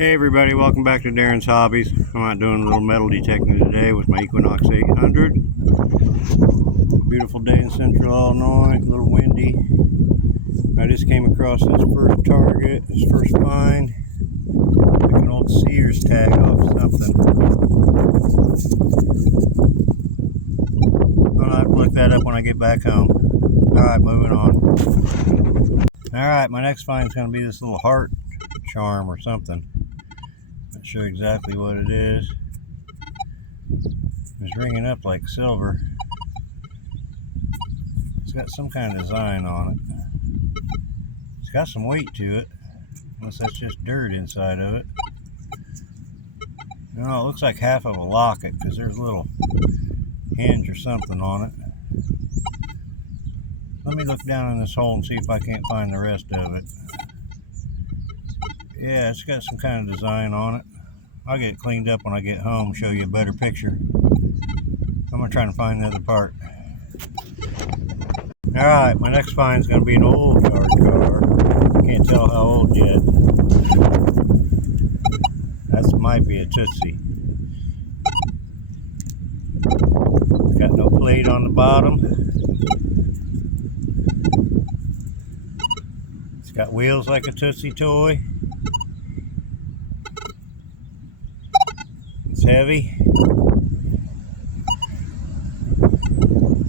Hey everybody, welcome back to Darren's Hobbies. I'm out doing a little metal detecting today with my Equinox 800. Beautiful day in central Illinois, a little windy. I just came across this first target, this first find. Like an old Sears tag off something. I'll have to look that up when I get back home. Alright, moving on. Alright, my next find is going to be this little heart charm or something. Not sure exactly what it is. It's ringing up like silver. It's got some kind of design on it. It's got some weight to it, unless that's just dirt inside of it. No, it looks like half of a locket because there's a little hinge or something on it. Let me look down in this hole and see if I can't find the rest of it. Yeah, it's got some kind of design on it. I'll get it cleaned up when I get home, show you a better picture. I'm going to try to find the other part. Alright, my next find is going to be an old yard car. Can't tell how old yet. That might be a Tootsie. Got no plate on the bottom. It's got wheels like a Tootsie toy. It's heavy.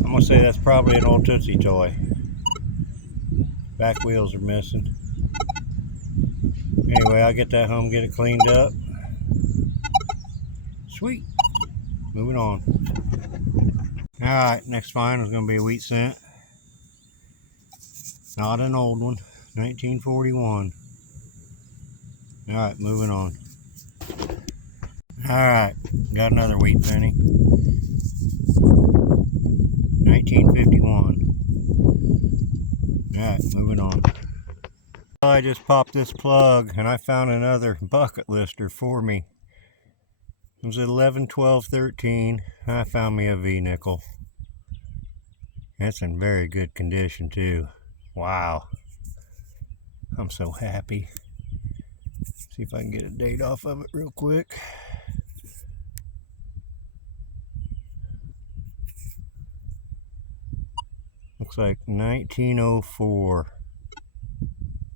I'm gonna say that's probably an old Tootsie toy. Back wheels are missing. Anyway, I'll get that home, get it cleaned up. Sweet. Moving on. Alright, next find is gonna be a wheat cent. Not an old one. 1941. Alright, moving on. Alright, got another wheat penny. 1951. Alright, moving on. I just popped this plug and I found another bucket lister for me. It was at 11, 12, 13. I found me a V-nickel. It's in very good condition too. Wow. I'm so happy. See if I can get a date off of it real quick. Looks like 1904.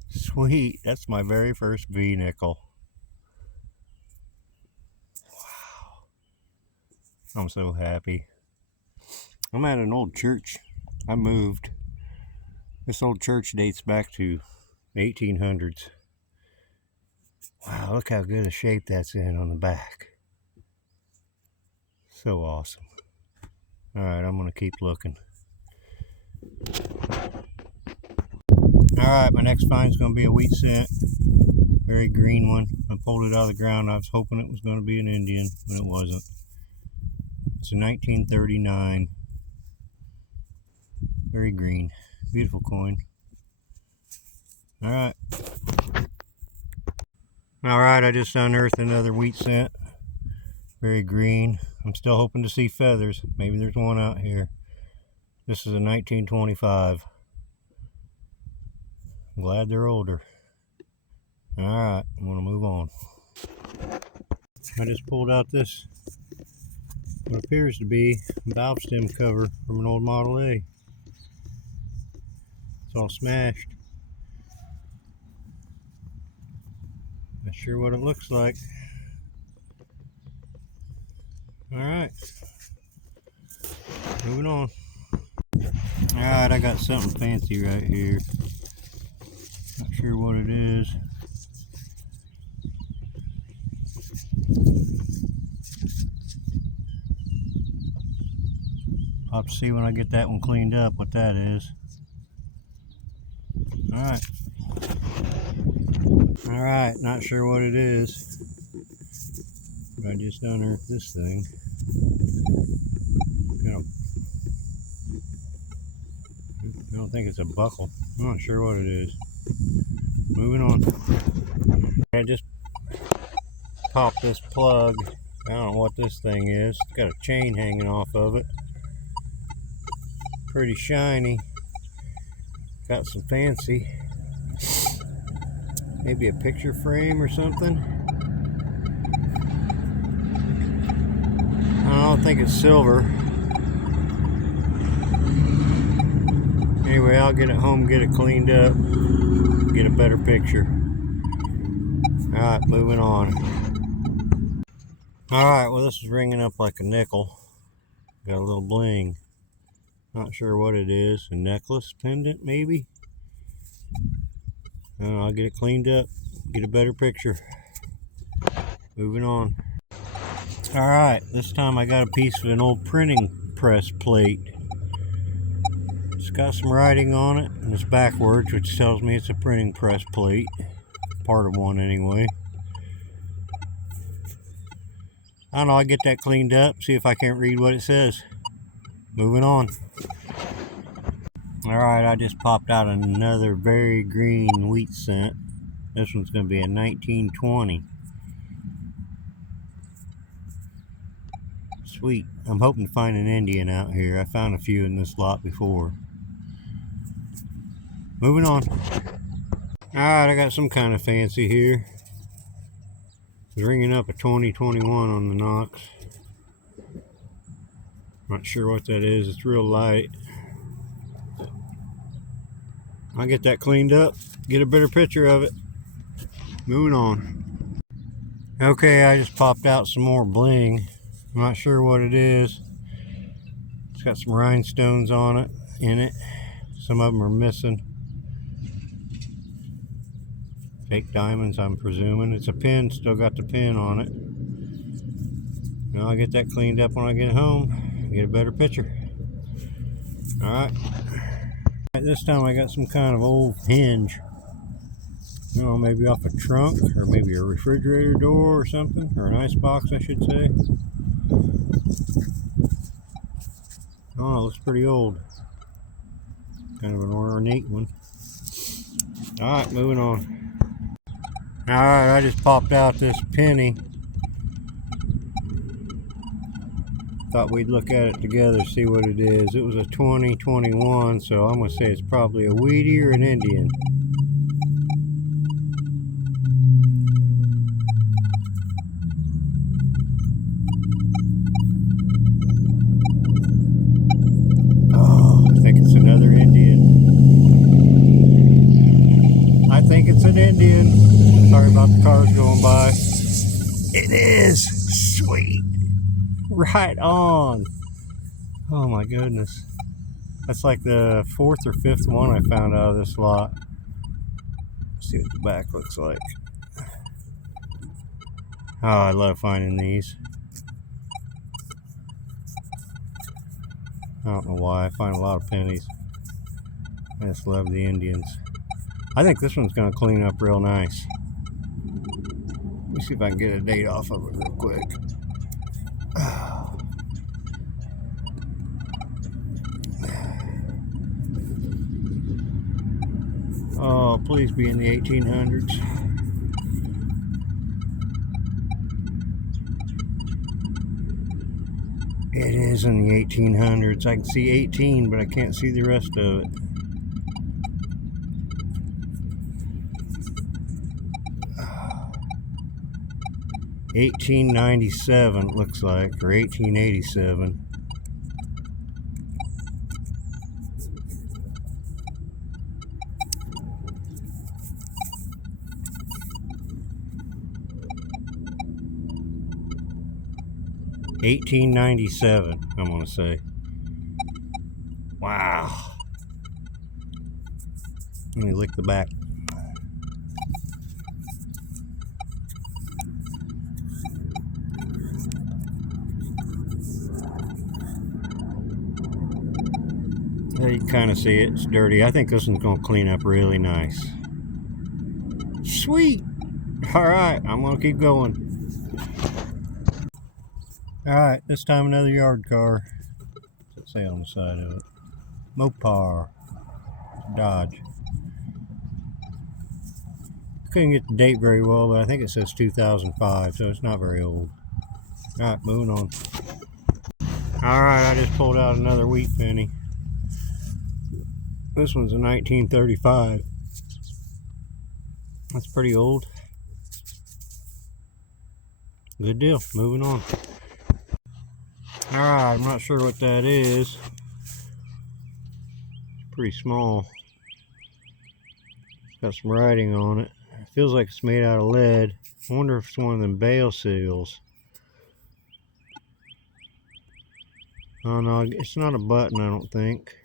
Sweet, that's my very first V-nickel. Wow. I'm so happy. I'm at an old church. I moved. This old church dates back to 1800s. Wow, look how good a shape that's in on the back. So awesome. Alright, I'm going to keep looking. Alright, my next find is going to be a wheat cent. Very green one. I pulled it out of the ground. I was hoping it was going to be an Indian, but it wasn't. It's a 1939. Very green. Beautiful coin. Alright. Alright, I just unearthed another wheat cent. Very green. I'm still hoping to see feathers. Maybe there's one out here. This is a 1925. I'm glad they're older. Alright, I'm going to move on. I just pulled out this, what appears to be a valve stem cover from an old Model A. It's all smashed. Not sure what it looks like. Alright. Moving on. Alright, I got something fancy right here. Not sure what it is. I'll have to see when I get that one cleaned up what that is. Alright. Alright, not sure what it is. But I just unearthed this thing. I don't think it's a buckle. I'm not sure what it is. Moving on. I just popped this plug. I don't know what this thing is. It's got a chain hanging off of it. Pretty shiny. Got some fancy. Maybe a picture frame or something. don't think it's silver. Anyway, I'll get it home, get it cleaned up, get a better picture. Alright, moving on. Alright, well this is ringing up like a nickel. Got a little bling. Not sure what it is. A necklace pendant, maybe? I'll get it cleaned up, get a better picture. Moving on. Alright, this time I got a piece of an old printing press plate. It's got some writing on it, and it's backwards, which tells me it's a printing press plate. Part of one, anyway. I don't know, I'll get that cleaned up, see if I can't read what it says. Moving on. Alright, I just popped out another very green wheat cent. This one's going to be a 1920. Sweet. I'm hoping to find an Indian out here. I found a few in this lot before. Moving on. Alright, I got some kind of fancy here. It's ringing up a 2021 on the Knox. Not sure what that is. It's real light. I'll get that cleaned up, get a better picture of it. Moving on. Okay, I just popped out some more bling. I'm not sure what it is. It's got some rhinestones on it, in it. Some of them are missing. Fake diamonds, I'm presuming. It's a pin, still got the pin on it. Now I'll get that cleaned up when I get home, get a better picture. Alright. This time I got some kind of old hinge. You know, maybe off a trunk, or maybe a refrigerator door or something, or an ice box, I should say. Oh, it looks pretty old. Kind of an ornate one. Alright, moving on. Alright, I just popped out this penny. Thought we'd look at it together, see what it is. It was a 2021, so I'm going to say it's probably a Wheatie or an Indian. Oh, I think it's another Indian. I think it's an Indian. Sorry about the cars going by. It is! Sweet! Right on. Oh my goodness. That's like the 4th or 5th one I found out of this lot. Let's see what the back looks like. Oh, I love finding these. I don't know why. I find a lot of pennies. I just love the Indians. I think this one's going to clean up real nice. Let me see if I can get a date off of it real quick. Oh, please be in the 1800s. It is in the 1800s. I can see 18, but I can't see the rest of it. $1897 it looks like, or 1887. $1897, I'm gonna say. Wow. Let me lick the back. There you can kind of see it. It's dirty. I think this one's going to clean up really nice. Sweet! Alright, I'm going to keep going. Alright, this time another yard car. What's it say on the side of it? Mopar. Dodge. Couldn't get the date very well, but I think it says 2005, so it's not very old. Alright, moving on. Alright, I just pulled out another wheat penny. This one's a 1935. That's pretty old. Good deal. Moving on. Alright, I'm not sure what that is. It's pretty small. It's got some writing on it. It feels like it's made out of lead. I wonder if it's one of them bale seals. Oh no, it's not a button, I don't think.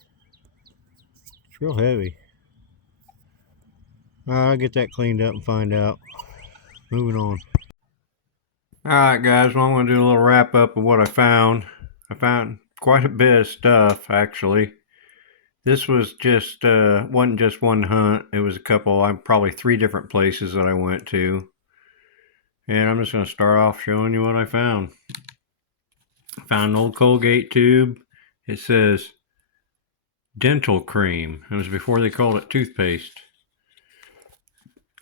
It's real heavy. Alright, I'll get that cleaned up and find out. Moving on. Alright guys, well I'm going to do a little wrap up of what I found. I found quite a bit of stuff actually. This was just, wasn't just one hunt. It was a couple, probably 3 different places that I went to. And I'm just going to start off showing you what I found. I found an old Colgate tube. It says dental cream. It was before they called it toothpaste.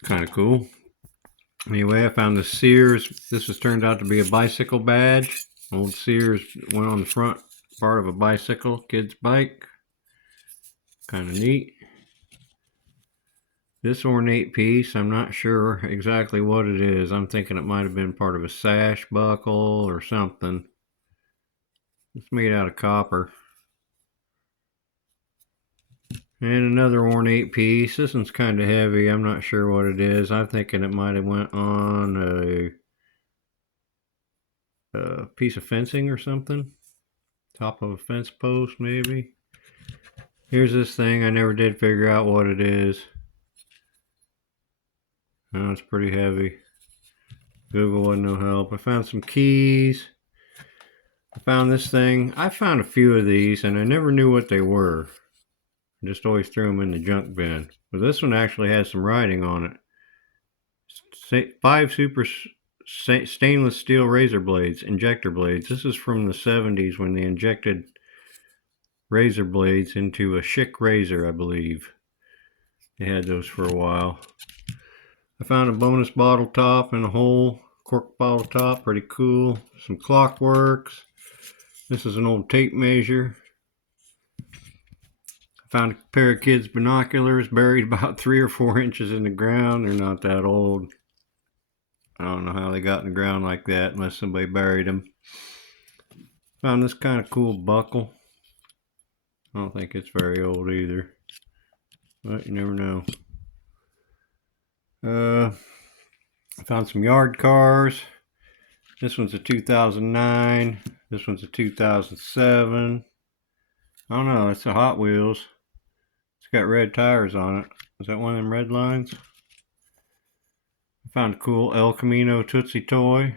Kind of cool. Anyway, I found the Sears. This has turned out to be a bicycle badge. Old Sears went on the front part of a bicycle, kid's bike. Kind of neat. This ornate piece, I'm not sure exactly what it is. I'm thinking it might have been part of a sash buckle or something. It's made out of copper. And another ornate piece. This one's kind of heavy. I'm not sure what it is. I'm thinking it might have went on a piece of fencing or something. Top of a fence post maybe. Here's this thing. I never did figure out what it is. Oh, it's pretty heavy. Google wasn't no help. I found some keys. I found this thing. I found a few of these and I never knew what they were. I just always threw them in the junk bin. But this one actually has some writing on it. 5 super stainless steel razor blades, injector blades. This is from the 70s when they injected razor blades into a Schick razor, I believe. They had those for a while. I found a bonus bottle top and a whole cork bottle top. Pretty cool. Some clockworks. This is an old tape measure. I found a pair of kids' binoculars buried about 3 or 4 inches in the ground. They're not that old. I don't know how they got in the ground like that unless somebody buried them. Found this kind of cool buckle. I don't think it's very old either, but you never know. I found some yard cars. This one's a 2009. This one's a 2007. I don't know. It's a Hot Wheels. It's got red tires on it. Is that one of them red lines? I found a cool El Camino Tootsie toy.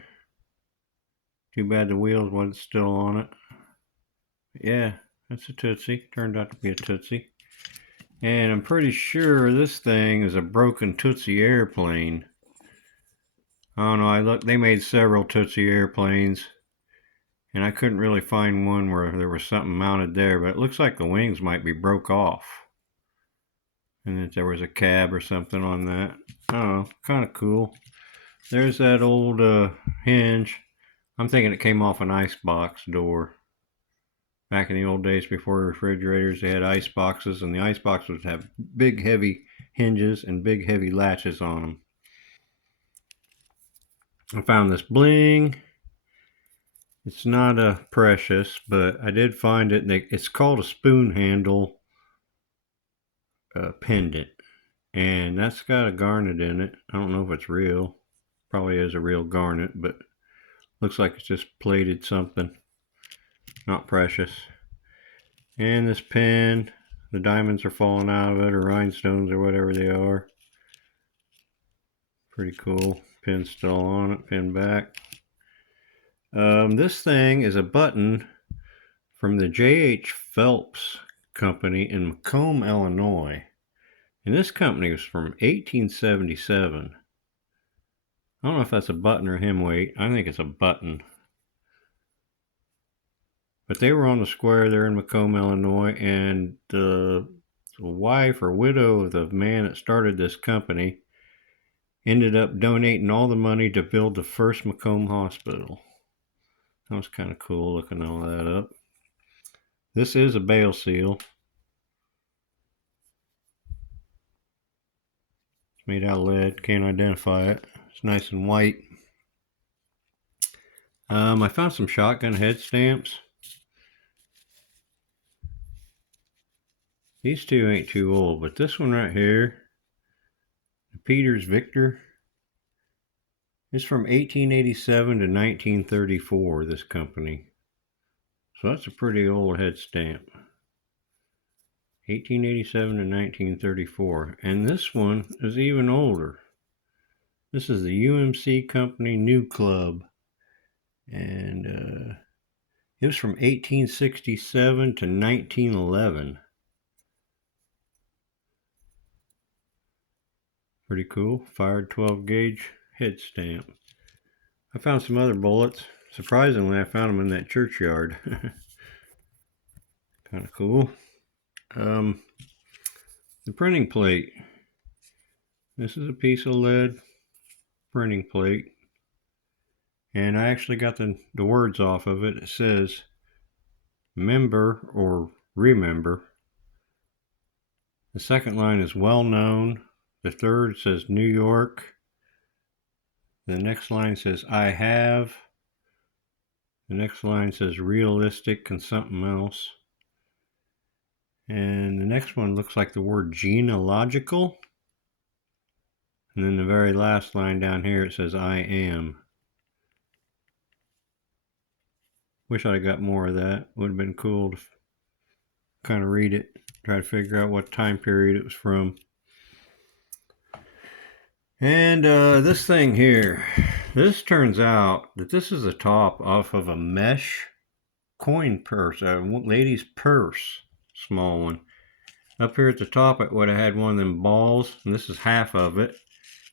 Too bad the wheels wasn't still on it. Yeah, that's a Tootsie. Turned out to be a Tootsie. And I'm pretty sure this thing is a broken Tootsie airplane. I don't know, I looked, they made several Tootsie airplanes. And I couldn't really find one where there was something mounted there, but it looks like the wings might be broke off. And that there was a cab or something on that. Oh, kind of cool. There's that old hinge. I'm thinking it came off an icebox door. Back in the old days before refrigerators, they had ice boxes, and the ice boxes would have big, heavy hinges and big, heavy latches on them. I found this bling. It's not a precious, but I did find it. It's called a spoon handle pendant, and that's got a garnet in it. I don't know if it's real. Probably is a real garnet, but looks like it's just plated something. Not precious. And this pin, the diamonds are falling out of it, or rhinestones, or whatever they are. Pretty cool. Pin still on it, pin back. This thing is a button from the J.H. Phelps Company in Macomb, Illinois. And this company was from 1877. I don't know if that's a button or hem weight. I think it's a button. But they were on the square there in Macomb, Illinois, and the wife or widow of the man that started this company ended up donating all the money to build the first Macomb hospital. That was kind of cool looking all that up. This is a bale seal. It's made out of lead. Can't identify it. It's nice and white. I found some shotgun head stamps. These two ain't too old, but this one right here, the Peters Victor, is from 1887 to 1934, this company. So that's a pretty old head stamp. 1887 to 1934. And this one is even older. This is the UMC Company New Club. And it was from 1867 to 1911. Pretty cool. Fired 12 gauge head stamp. I found some other bullets. Surprisingly, I found them in that churchyard. Kind of cool. The printing plate. This is a piece of lead printing plate. And I actually got the words off of it. It says member or remember. The second line is well known. The third says New York. The next line says I have. The next line says realistic and something else. And the next one looks like the word genealogical. And then the very last line down here, it says I am. Wish I'd got more of that. Would have been cool to kind of read it, try to figure out what time period it was from. And this thing here, this turns out that this is a top off of a mesh coin purse, a lady's purse, small one. Up here at the top, it would have had one of them balls, and this is half of it.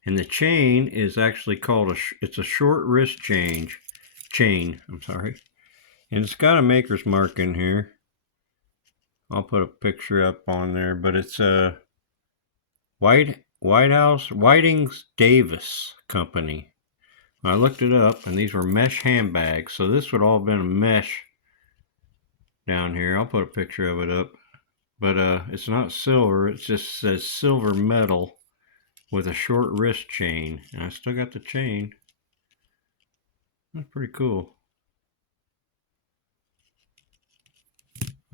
And the chain is actually called it's a short wrist chain. I'm sorry. And it's got a maker's mark in here. I'll put a picture up on there, but it's a Whiting's Davis Company. I looked it up, and these were mesh handbags. So this would all have been a mesh down here. I'll put a picture of it up. But it's not silver. It just says silver metal with a short wrist chain. And I still got the chain. That's pretty cool.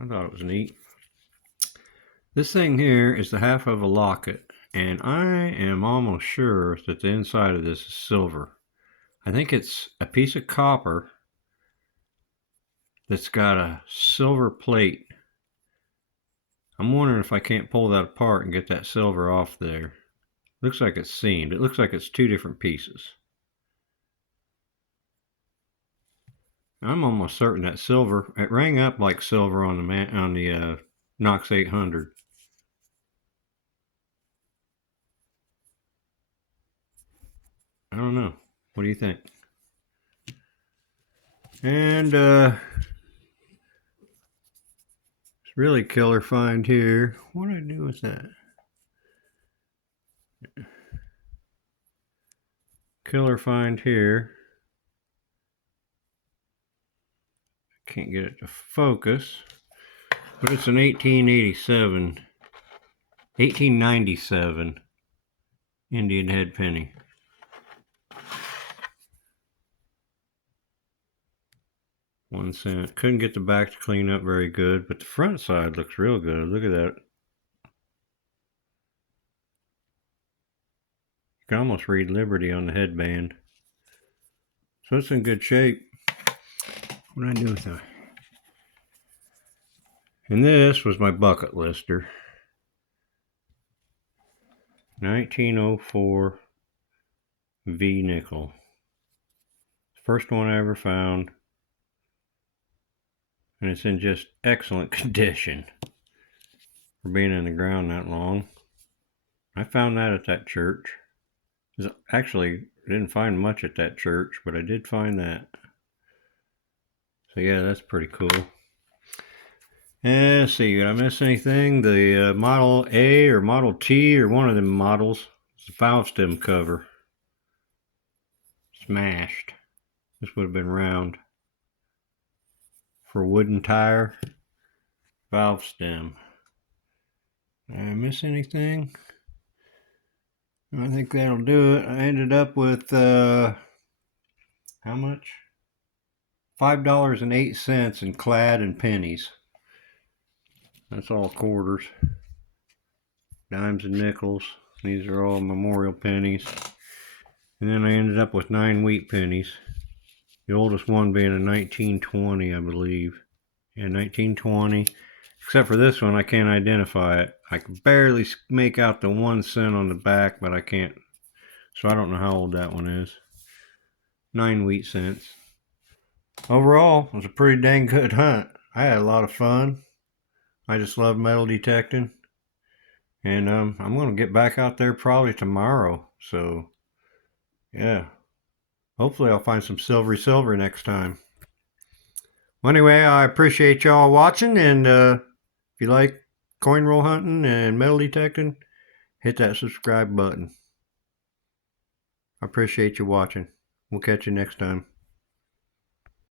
I thought it was neat. This thing here is the half of a locket, and I am almost sure that the inside of this is silver. I think it's a piece of copper that's got a silver plate. I'm wondering if I can't pull that apart and get that silver off there. Looks like it's seamed. It looks like it's two different pieces. I'm almost certain that silver, it rang up like silver on the Knox 800. I don't know. What do you think? And it's really killer find here. What did I do with that? Killer find here. Can't get it to focus, but it's an 1897 Indian head penny. $0.01. Couldn't get the back to clean up very good, but the front side looks real good. Look at that. You can almost read Liberty on the headband. So it's in good shape. What did I do with that? And this was my bucket lister. 1904 V nickel. First one I ever found. And it's in just excellent condition for being in the ground that long. I found that at that church. Actually, I didn't find much at that church, but I did find that. So yeah, that's pretty cool. And let's see, did I miss anything? The Model A or Model T or one of them models. It's the valve stem cover. Smashed. This would have been round. For wooden tire. Valve stem. Did I miss anything? I think that'll do it. I ended up with, how much? $5.08 in clad and pennies. That's all quarters. dimes and nickels. These are all memorial pennies. And then I ended up with 9 wheat pennies. The oldest one being a 1920, I believe. Yeah, 1920. Except for this one, I can't identify it. I can barely make out the 1 cent on the back, but I can't. So I don't know how old that one is. 9 wheat cents. Overall, it was a pretty dang good hunt. I had a lot of fun. I just love metal detecting. And I'm going to get back out there probably tomorrow. So, yeah. Hopefully I'll find some silver next time. Well, anyway, I appreciate y'all watching. And if you like coin roll hunting and metal detecting, hit that subscribe button. I appreciate you watching. We'll catch you next time.